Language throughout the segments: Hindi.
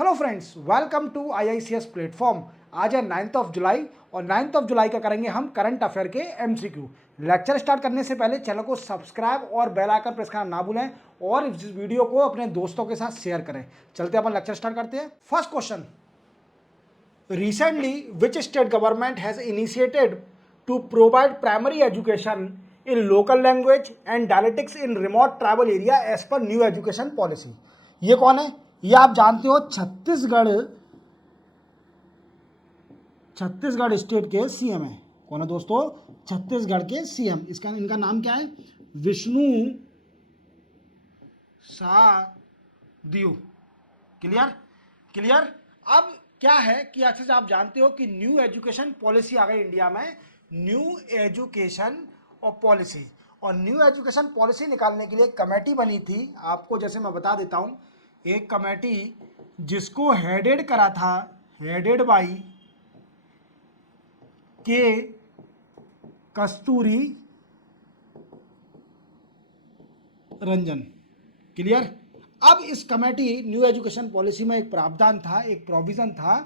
Hello friends, welcome to IICS platform. आज है 9th ऑफ जुलाई और 9th ऑफ जुलाई का करेंगे हम करंट अफेयर के MCQ। लेक्चर स्टार्ट करने से पहले चैनल को सब्सक्राइब और बेल आइकन प्रेस करना ना भूलें और इस वीडियो को अपने दोस्तों के साथ शेयर करें। चलते अपन लेक्चर स्टार्ट करते हैं। First question, recently which state government has initiated to provide primary education in local language and dialectics in remote tribal area as per new education policy? ये कौन है? ये आप जानते हो, छत्तीसगढ़ स्टेट के CM है। कौन है दोस्तों? छत्तीसगढ़ के CM। इनका नाम क्या है? विष्णु सादियो। क्लियर। अब क्या है कि अच्छे से आप जानते हो कि न्यू एजुकेशन पॉलिसी आ गई इंडिया में। न्यू एजुकेशन और पॉलिसी, और न्यू एजुकेशन पॉलिसी निकालने के लिए कमेटी बनी थी। आपको जैसे मैं बता देता हूं, एक कमेटी जिसको हेडेड करा था, हेडेड बाई के कस्तूरी रंजन। क्लियर। अब इस कमेटी न्यू एजुकेशन पॉलिसी में एक प्रावधान था, एक प्रोविजन था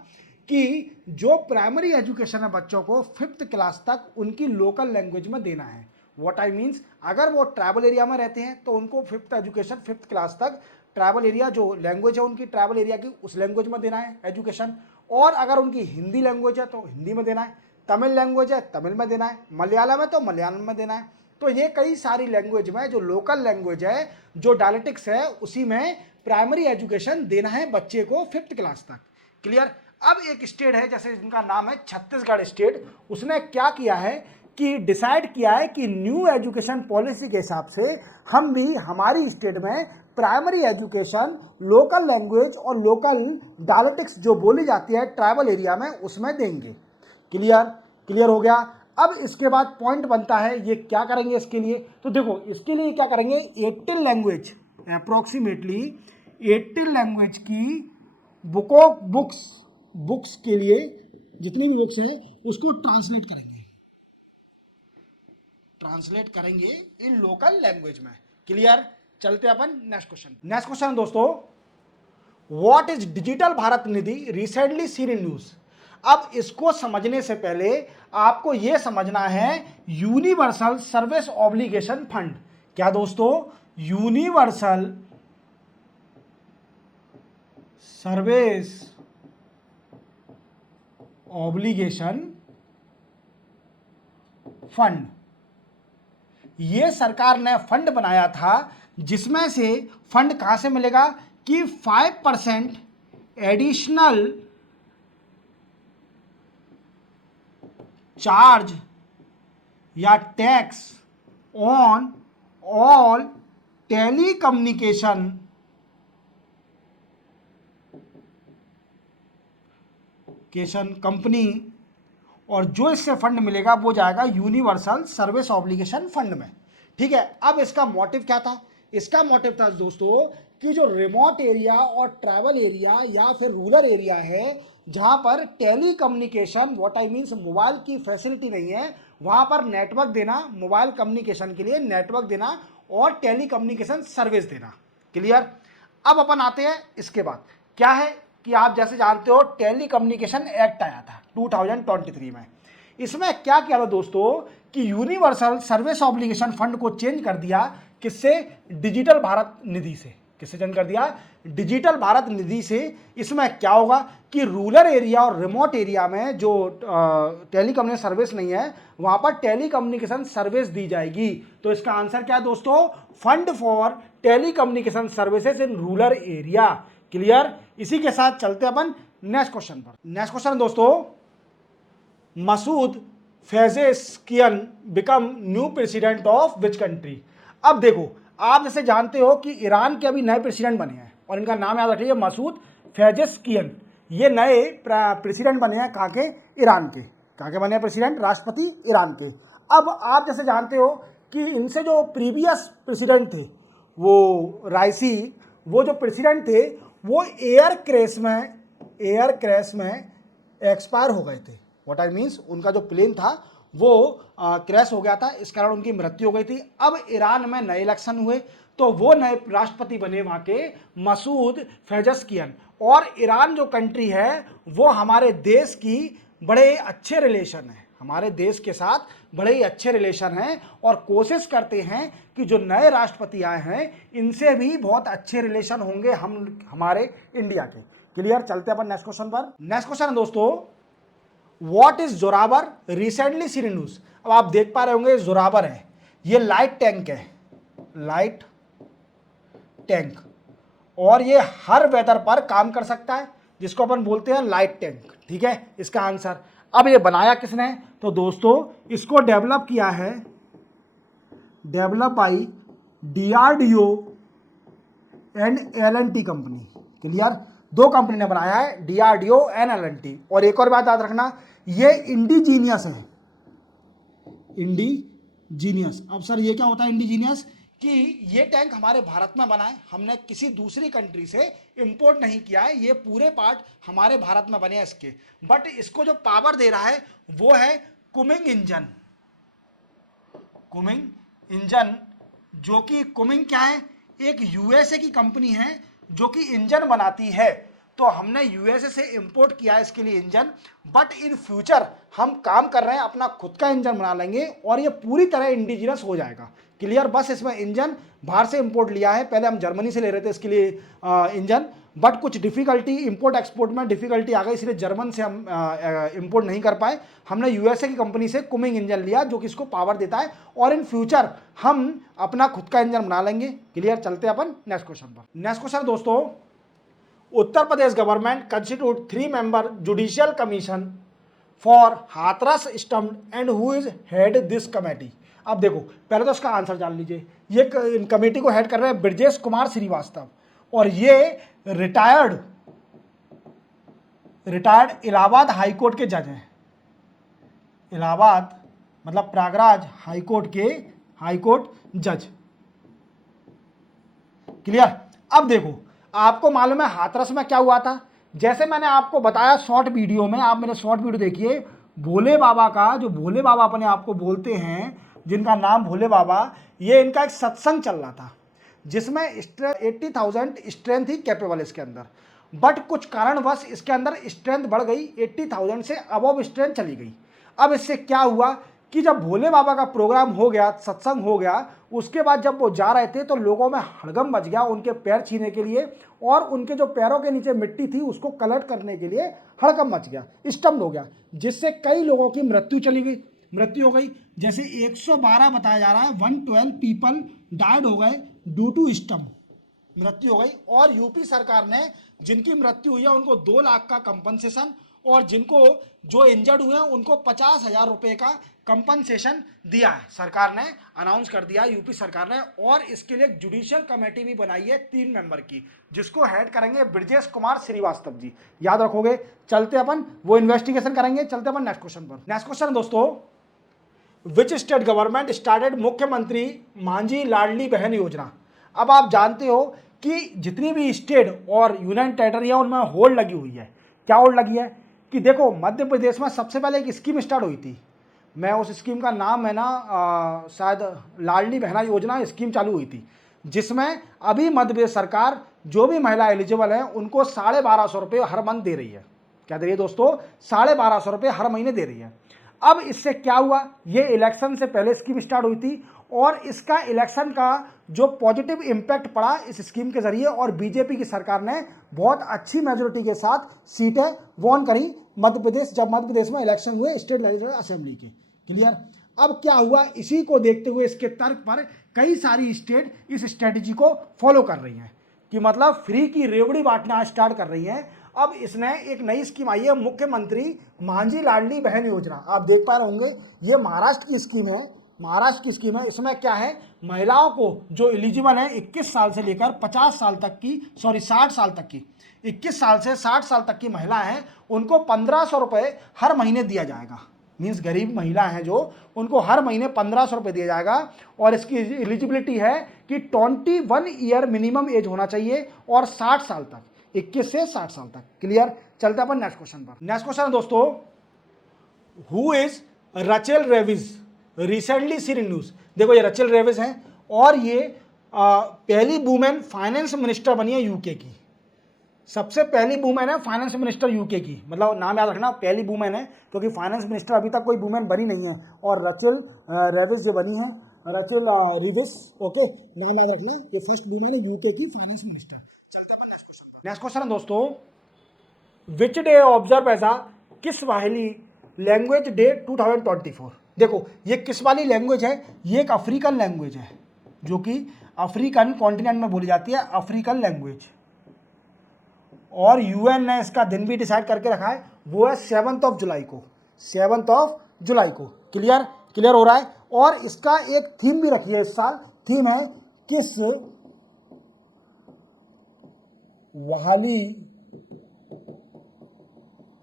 कि जो प्राइमरी एजुकेशन है बच्चों को 5th क्लास तक उनकी लोकल लैंग्वेज में देना है। व्हाट आई मीन्स, अगर वो ट्राइबल एरिया में रहते हैं तो उनको 5th एजुकेशन 5th क्लास तक ट्राइबल एरिया जो लैंग्वेज है उनकी ट्राइबल एरिया की उस लैंग्वेज में देना है एजुकेशन। और अगर उनकी हिंदी लैंग्वेज है तो हिंदी में देना है, तमिल लैंग्वेज है तमिल में देना है, मलयालम है तो मलयालम में देना है। तो ये कई सारी लैंग्वेज में जो लोकल लैंग्वेज है, जो डायलेक्टिक्स है, उसी में प्राइमरी एजुकेशन देना है बच्चे को 5th क्लास तक। क्लियर। अब एक स्टेट है जैसे जिनका नाम है छत्तीसगढ़ स्टेट, उसने क्या किया है कि डिसाइड किया है कि न्यू एजुकेशन पॉलिसी के हिसाब से हम भी हमारी स्टेट में प्राइमरी एजुकेशन लोकल लैंग्वेज और लोकल डायलेक्टिक्स जो बोली जाती है ट्राइबल एरिया में उसमें देंगे। क्लियर हो गया। अब इसके बाद पॉइंट बनता है ये क्या करेंगे इसके लिए। तो देखो, इसके लिए क्या करेंगे, 18 लैंग्वेज, अप्रोक्सीमेटली 18 लैंग्वेज की बुक्स के लिए जितनी भी बुक्स है उसको ट्रांसलेट करेंगे इन लोकल लैंग्वेज में। क्लियर। चलते अपन नेक्स्ट क्वेश्चन दोस्तों, what is digital Bharat Nidhi recently seen in news. अब इसको समझने से पहले आपको यह समझना है यूनिवर्सल सर्विस ऑब्लिगेशन फंड। क्या दोस्तों? यूनिवर्सल सर्विस ऑब्लिगेशन फंड, ये सरकार ने फंड बनाया था जिसमें से फंड कहां से मिलेगा कि 5% एडिशनल चार्ज या tax on all telecommunication company, और जो इससे फंड मिलेगा वो जाएगा यूनिवर्सल सर्विस ऑब्लिगेशन फंड में। ठीक है। अब इसका मोटिव क्या था? इसका मोटिव था दोस्तों कि जो रिमोट एरिया और ट्राइबल एरिया या फिर रूरल एरिया है जहां पर telecommunication, what I means, mobile की फैसिलिटी नहीं है, वहां पर नेटवर्क देना, मोबाइल कम्युनिकेशन के लिए नेटवर्क देना और टेली कम्युनिकेशन सर्विस देना। क्लियर। अब अपन आते हैं इसके बाद क्या है कि आप जैसे जानते हो टेली कम्युनिकेशन एक्ट आया था 2023 में। इसमें क्या किया था दोस्तों कि यूनिवर्सल सर्विस ऑब्लिगेशन फंड को चेंज कर दिया, किससे? डिजिटल भारत निधि से। किससे चेंज कर दिया? डिजिटल भारत निधि से। इसमें क्या होगा कि रूरल एरिया और रिमोट एरिया में जो टेलीकम्युनिकेशन सर्विस नहीं है वहां पर टेलीकम्युनिकेशन सर्विस दी जाएगी। तो इसका आंसर क्या है दोस्तों? Fund for telecommunication services in rural area. Clear. इसी के साथ चलते अपन नेक्स्ट क्वेश्चन पर। नेक्स्ट क्वेश्चन दोस्तों, Masoud Pezeshkian become new president of which country. अब देखो, आप जैसे जानते हो कि ईरान के अभी नए प्रेसिडेंट बने हैं और इनका नाम याद रखिए, मसूद पेजेश्कियन। ये नए प्रेसिडेंट बने हैं कहाँ के? ईरान के। कहाँ के बने हैं प्रेसिडेंट? राष्ट्रपति ईरान के। अब आप जैसे जानते हो कि इनसे जो प्रीवियस प्रेसिडेंट थे वो राइसी, वो जो प्रेसिडेंट थे वो एयर क्रैश में एक्सपायर हो गए थे। व्हाट आई मीन्स, उनका जो प्लेन था वो क्रैश हो गया था, इस कारण उनकी मृत्यु हो गई थी। अब ईरान में नए इलेक्शन हुए तो वो नए राष्ट्रपति बने वहां के मसूद पेजेश्कियान। और ईरान जो कंट्री है वो हमारे देश की बड़े अच्छे रिलेशन है, हमारे देश के साथ बड़े ही अच्छे रिलेशन हैं और कोशिश करते हैं कि जो नए राष्ट्रपति आए हैं इनसे भी बहुत अच्छे रिलेशन होंगे हमारे इंडिया के। क्लियर, चलते हैं अपन नेक्स्ट क्वेश्चन पर। नेक्स्ट क्वेश्चन है दोस्तों, what is Zorawar recently seen news. अब आप देख पा रहे होंगे जोरावर है, ये लाइट टैंक है, लाइट टैंक, और ये हर वेदर पर काम कर सकता है, जिसको अपन बोलते हैं लाइट टैंक। ठीक है, इसका आंसर। अब ये बनाया किसने, तो दोस्तों इसको डेवलप किया है, develop by DRDO and L&T company. Clear, दो कंपनी ने बनाया है, डीआरडीओ एंड एल&टी। और एक और बात याद रखना, ये इंडिजीनियस है, इंडिजीनियस। अब सर ये क्या होता है इंडिजीनियस, कि ये टैंक हमारे भारत में बना है, हमने किसी दूसरी कंट्री से इंपोर्ट नहीं किया है, ये पूरे पार्ट हमारे भारत में बने हैं इसके। बट इसको जो पावर दे रहा है वो है कुमिंग इंजन, कुमिंग इंजन, जो कि कुमिंग क्या है, एक यूएसए की कंपनी है जो कि इंजन बनाती है। तो हमने यूएसए से इंपोर्ट किया है इसके लिए इंजन, बट इन फ्यूचर हम काम कर रहे हैं अपना खुद का इंजन बना लेंगे और ये पूरी तरह इंडिजिनस हो जाएगा। क्लियर, बस इसमें इंजन बाहर से इंपोर्ट लिया है, पहले हम जर्मनी से ले रहे थे इसके लिए इंजन, बट कुछ डिफिकल्टी, इंपोर्ट एक्सपोर्ट में डिफिकल्टी आ गई, इसलिए जर्मन से हम इंपोर्ट नहीं कर पाए। हमने यूएसए की कंपनी से कुमिंग इंजन लिया जो कि इसको पावर देता है, और इन फ्यूचर हम अपना खुद का इंजन बना लेंगे। क्लियर, चलते हैं अपन नेक्स्ट क्वेश्चन पर। नेक्स्ट क्वेश्चन दोस्तों, Uttar Pradesh government constitute 3 member judicial commission for Hathras stampede and who is head this committee. अब देखो पहले तो इसका आंसर जान लीजिए, ये कमेटी को हेड कर रहे हैं ब्रजेश कुमार श्रीवास्तव, और ये रिटायर्ड इलाहाबाद हाई कोर्ट के जज हैं, इलाहाबाद मतलब प्रयागराज हाई कोर्ट के हाई कोर्ट जज। क्लियर, अब देखो आपको मालूम है हाथरस में क्या हुआ था, जैसे मैंने आपको बताया शॉर्ट वीडियो में, आप मेरे शॉर्ट वीडियो देखिए, भोले बाबा का, जो भोले बाबा अपने आप को बोलते हैं, जिनका नाम भोले बाबा, ये इनका एक सत्संग चल रहा था जिसमें 80,000 स्ट्रेंथ ही कैपेबल इसके अंदर, बट कुछ कारणवश इसके अंदर स्ट्रेंथ बढ़ गई, 80,000 से अबव स्ट्रेंथ चली गई। अब इससे क्या हुआ कि जब भोले बाबा का प्रोग्राम हो गया, सत्संग हो गया, उसके बाद जब वो जा रहे थे तो लोगों में हड़गम मच गया उनके पैर छीने के लिए, और उनके जो पैरों के नीचे मिट्टी थी उसको कलेक्ट करने के लिए हड़गम मच गया, स्टम्प हो गया, जिससे कई लोगों की मृत्यु हो गई। जैसे 112 बताया जा रहा है, 112 पीपल डाइड हो गए ड्यू टू स्टम्प, मृत्यु हो गई। और यूपी सरकार ने जिनकी मृत्यु हुई है उनको 2 लाख का कंपनसेशन, और जिनको जो इंजर्ड हुए हैं उनको 50,000 रुपये का कंपनसेशन दिया है, सरकार ने अनाउंस कर दिया यूपी सरकार ने। और इसके लिए जुडिशियल कमेटी भी बनाई है 3 मेंबर की, जिसको हेड करेंगे ब्रजेश कुमार श्रीवास्तव जी, याद रखोगे। चलते अपन वो इन्वेस्टिगेशन करेंगे, चलते अपन नेक्स्ट क्वेश्चन पर। नेक्स्ट क्वेश्चन दोस्तों, विच स्टेट गवर्नमेंट स्टार्टेड मुख्यमंत्री मांझी लाडली बहन योजना। अब आप जानते हो कि जितनी भी स्टेट और यूनियन टेरिटरी है उनमें होल्ड लगी हुई है। क्या होल्ड लगी है कि देखो मध्य प्रदेश में सबसे पहले एक स्कीम स्टार्ट हुई थी, मैं उस स्कीम का नाम है ना शायद लाडली बहना योजना स्कीम चालू हुई थी, जिसमें अभी मध्य प्रदेश सरकार जो भी महिला एलिजिबल है उनको 1250 रुपये हर मंथ दे रही है। क्या दे रही है दोस्तों, 1250 रुपये हर महीने दे रही है। अब इससे क्या हुआ, ये इलेक्शन से पहले स्कीम स्टार्ट हुई थी, और इसका इलेक्शन का जो पॉजिटिव इम्पैक्ट पड़ा इस स्कीम के जरिए, और बीजेपी की सरकार ने बहुत अच्छी मेजोरिटी के साथ सीटें वॉन करी मध्य प्रदेश, जब मध्य प्रदेश में इलेक्शन हुए स्टेट लेजिस्लेटिव असेंबली के। क्लियर, अब क्या हुआ, इसी को देखते हुए इसके तर्क पर कई सारी स्टेट इस स्ट्रेटेजी को फॉलो कर रही हैं, कि मतलब फ्री की रेवड़ी बांटना स्टार्ट कर रही हैं। अब इसने एक नई स्कीम आई है, मुख्यमंत्री मांझी लाडली बहन योजना। आप देख पा रहे होंगे ये महाराष्ट्र की स्कीम है, महाराष्ट्र की स्कीम है। इसमें क्या है, महिलाओं को जो एलिजिबल है 21 साल से लेकर 50 साल तक की, 60 साल तक की, 21 साल से 60 साल तक की महिला हैं, उनको 1500 रुपये हर महीने दिया जाएगा। मीन्स गरीब महिला हैं जो, उनको हर महीने 1500 रुपये दिया जाएगा। और इसकी एलिजिबिलिटी है कि 21 ईयर मिनिमम एज होना चाहिए, और 60 साल तक, 21 से 60 साल तक। क्लियर, चलते अपन नेक्स्ट क्वेश्चन पर। नेक्स्ट क्वेश्चन दोस्तों, who is Rachel ravages recently seen news. देखो ये रचेल रेविज हैं, और ये पहली वुमेन फाइनेंस मिनिस्टर बनी है यूके की, सबसे पहली वुमेन है फाइनेंस मिनिस्टर यूके की, मतलब नाम याद रखना, पहली वुमेन है, क्योंकि फाइनेंस मिनिस्टर अभी तक कोई वुमेन बनी नहीं है। और रचेल रेविस जो बनी है, रचेल रिविस, ओके, नाम याद रखना, ये फर्स्ट वुमेन है यूके की फाइनेंस मिनिस्टर। चलते अपन नेक्स्ट क्वेश्चन। नेक्स्ट क्वेश्चन है दोस्तों, which day observe as Kiswahili language day 2024। देखो ये किस्वाहिली लैंग्वेज है, ये एक अफ्रीकन लैंग्वेज है जो कि अफ्रीकन कॉन्टिनेंट में बोली जाती है, अफ्रीकन लैंग्वेज। और यूएन ने इसका दिन भी डिसाइड करके रखा है, वो है 7 जुलाई को, 7 जुलाई को। क्लियर क्लियर हो रहा है। और इसका एक थीम भी रखी है इस साल, थीम है Kiswahili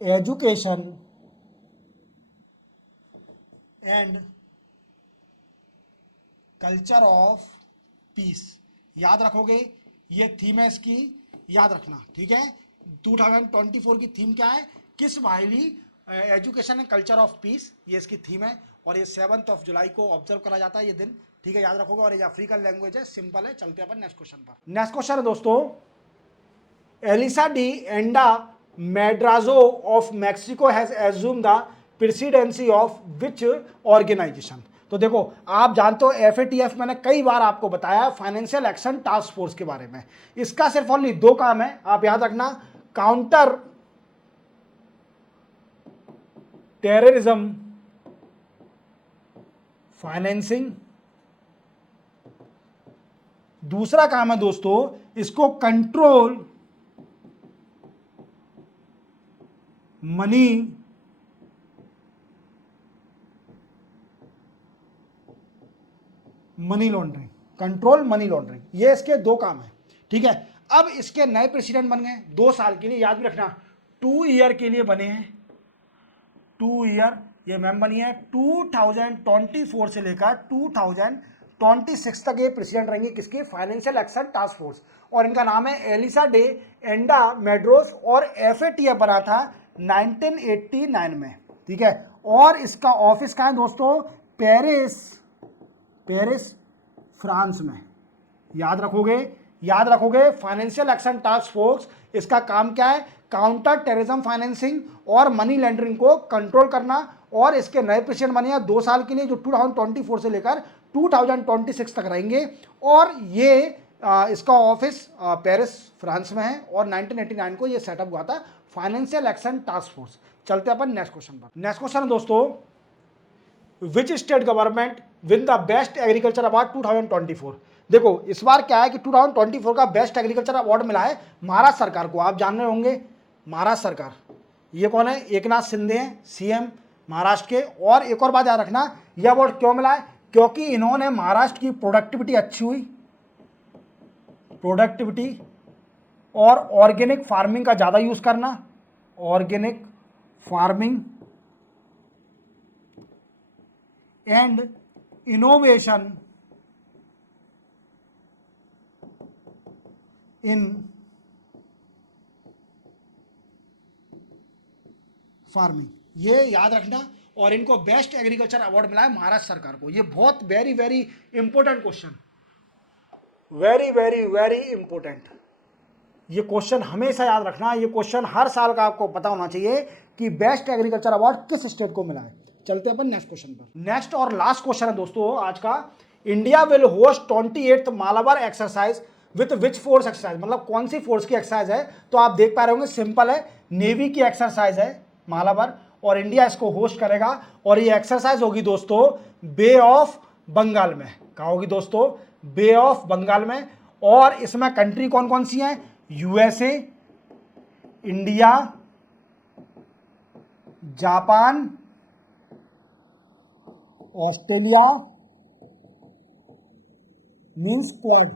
education and culture of peace. याद रखोगे, ये थीम है इसकी, याद रखना, ठीक है। 2024 की थीम क्या है, Kiswahili education and culture of peace, ये इसकी थीम है। और ये 7 जुलाई को ऑब्जर्व करा जाता है ये दिन, ठीक है, याद रखोगे। और ये अफ्रीकन लैंग्वेज है, सिंपल है। चलते हैं अपन नेक्स्ट क्वेश्चन पर। नेक्स्ट क्वेश्चन है दोस्तों, Elisa de Anda Madrazo of Mexico has assumed the presidency of which organisation. तो देखो आप जानते हो एफएटीएफ, मैंने कई बार आपको बताया फाइनेंशियल एक्शन टास्क फोर्स के बारे में। इसका सिर्फ ओनली 2 काम है, आप याद रखना, काउंटर टेररिज्म फाइनेंसिंग, दूसरा काम है दोस्तों इसको control money laundering, control money laundering, ये इसके 2 काम है, ठीक है। अब इसके नए प्रेसिडेंट बन गए 2 साल के लिए, याद भी रखना 2 ईयर के लिए बने हैं, 2 ईयर ये मैम बनी है। 2024 से लेकर 2026 तक ये प्रेसिडेंट रहेंगे किसकी, फाइनेंशियल एक्शन टास्क फोर्स। और इनका नाम है एलिसा डे एंडा मेड्रोस, और एफएटीएफ बना था 1989 में, ठीक है। और इसका ऑफिस कहाँ है दोस्तों, पेरिस फ्रांस में। याद रखोगे फाइनेंशियल एक्शन टास्क फोर्स, इसका काम क्या है, काउंटर टेररिज्म फाइनेंसिंग और मनी लॉन्ड्रिंग को कंट्रोल करना। और इसके नए प्रेसिडेंट बने हैं 2 साल के लिए, जो 2024 से लेकर 2026 तक रहेंगे। और ये इसका ऑफिस पेरिस फ्रांस में है, और 1989 को ये सेटअप हुआ था फाइनेंशियल एक्शन टास्क फोर्स। चलते अपन नेक्स्ट क्वेश्चन पर। नेक्स्ट क्वेश्चन दोस्तों, which state government win the best agriculture award 2024। देखो इस बार क्या है कि 2024 का बेस्ट एग्रीकल्चर अवार्ड मिला है महाराष्ट्र सरकार को। आप जान रहे होंगे महाराष्ट्र सरकार, ये कौन है, एकनाथ शिंदे हैं सीएम महाराष्ट्र के। और एक और बात याद रखना, यह अवार्ड क्यों मिला है, क्योंकि इन्होंने महाराष्ट्र की प्रोडक्टिविटी अच्छी हुई, प्रोडक्टिविटी और ऑर्गेनिक फार्मिंग का ज़्यादा यूज़ करना, organic farming and innovation in farming, ये याद रखना। और इनको बेस्ट एग्रीकल्चर अवार्ड मिला है महाराष्ट्र सरकार को। ये बहुत very very important question, very very very important, ये क्वेश्चन हमेशा याद रखना। ये क्वेश्चन हर साल का आपको पता होना चाहिए कि बेस्ट एग्रीकल्चर अवार्ड किस स्टेट को मिला है। चलते हैं अपन नेक्स्ट क्वेश्चन पर। नेक्स्ट और लास्ट क्वेश्चन है दोस्तों आज का, India will host 28th Malabar exercise with which force exercise, मतलब कौन सी फोर्स की एक्सरसाइज है। तो आप देख पा रहे होंगे, सिंपल है, नेवी की एक्सरसाइज है मालाबार, और इंडिया इसको होस्ट करेगा। और ये एक्सरसाइज होगी दोस्तों बे ऑफ बंगाल में। कहा होगी दोस्तों, बे ऑफ बंगाल में। और इसमें कंट्री कौन कौन सी हैं, USA, India, Japan, Australia, means quad.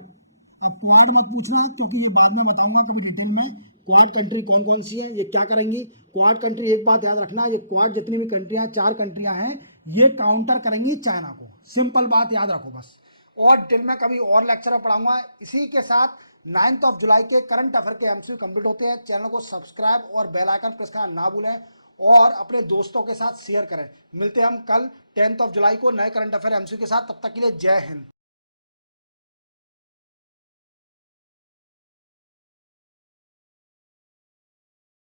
अब क्वाड मत पूछना क्योंकि ये बाद में बताऊंगा कभी डिटेल में, क्वाड कंट्री कौन कौन सी है, ये क्या करेंगी। क्वाड कंट्री, एक बात याद रखना, ये क्वाड जितनी भी कंट्रियां, 4 कंट्रियां हैं, ये काउंटर करेंगी चाइना को। सिंपल बात याद रखो बस। और डिटेल में कभी और लेक्चर में पढ़ाऊंगा। इसी के साथ 9 जुलाई के करंट अफेयर के एमसीक्यू कंप्लीट होते हैं। चैनल को सब्सक्राइब और बेल आइकन प्रेस करना ना भूलें, और अपने दोस्तों के साथ शेयर करें। मिलते हैं हम कल 10 जुलाई को नए करंट अफेयर एमसीक्यू के साथ। तब तक के लिए जय हिंद।